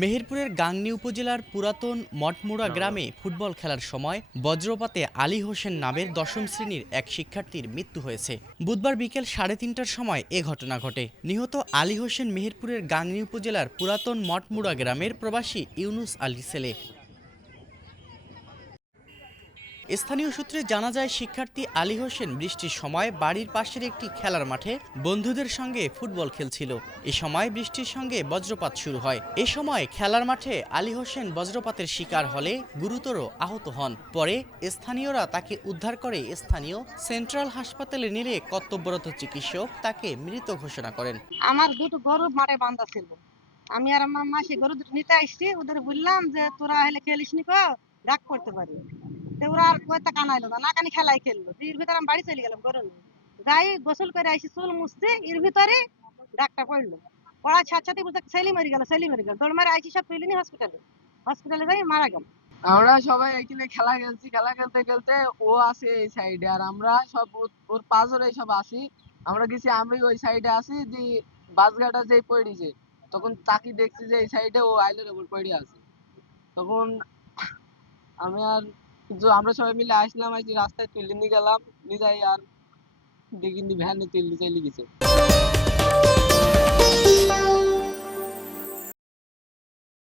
মেহেরপুরের গাংনী উপজেলার পুরাতন মঠমুড়া গ্রামে ফুটবল খেলার সময় বজ্রপাতে আলী হোসেন নামের দশম শ্রেণীর এক শিক্ষার্থীর মৃত্যু হয়েছে। বুধবার বিকেল 3:30টার সময় এ ঘটনা ঘটে। নিহত আলী হোসেন মেহেরপুরের গাংনী উপজেলার পুরাতন মঠমুড়া গ্রামের প্রবাসী ইউনুস আলীর ছেলে। স্থানীয় সূত্রে জানা যায়, শিক্ষার্থী আলী হোসেন বৃষ্টির সময় বাড়ির পাশের একটি খেলার মাঠে বন্ধুদের সঙ্গে ফুটবল খেলছিল। এ সময় বৃষ্টির সঙ্গে বজ্রপাত শুরু হয়। এ সময় খেলার মাঠে আলী হোসেন বজ্রপাতের শিকার হলে গুরুতর আহত হন। পরে স্থানীয়রা তাকে উদ্ধার করে স্থানীয় সেন্ট্রাল হাসপাতালে নিলে কর্তব্যরত চিকিৎসক তাকে মৃত ঘোষণা করেন। আমার দুটো গরু মাঠে বাঁধা ছিল, আমি আর আমার মাসি গরু দুটো নিতে আসছি। ওদের বললাম যে তোরা হলে খেলিস নি, ডাক করতে পারি। ওরা আর কয়টা কানাইলো না কানি খেলাই খেললো। এর ভিতরে আমি বাড়ি চলে গেলাম গরু নিয়ে। যাই গোসল করে আসি, চুল মুছছি, এর ভিতরে ডাকটা পড়লো। পড়ার সাথে সাথে বলতে ছেলে মরে গেল। দৌড় মারে আইসি, সব তুলে নিয়ে হসপিটালে যাই মারা গেল। আমরা সবাই এখানে খেলা খেলছি, খেলা খেলতে খেলতে ও আসে এই সাইডে আর আমরা সব ওর পাঁচরে সব আসি। আমরা গেছি, আমি ওই সাইডে আসি যে বাসগাটা যেই পড়িছে, তখন তাকে দেখছি যে এই সাইডে ও আইলের উপর পড়ে আছে। তখন আমি আর আমরা সবাই মিলে আসলাম, রাস্তায় তুলে নিয়ে গেলাম, নিয়ে যাই আর দেখিনি ভ্যানে তুলে চলে গেছে।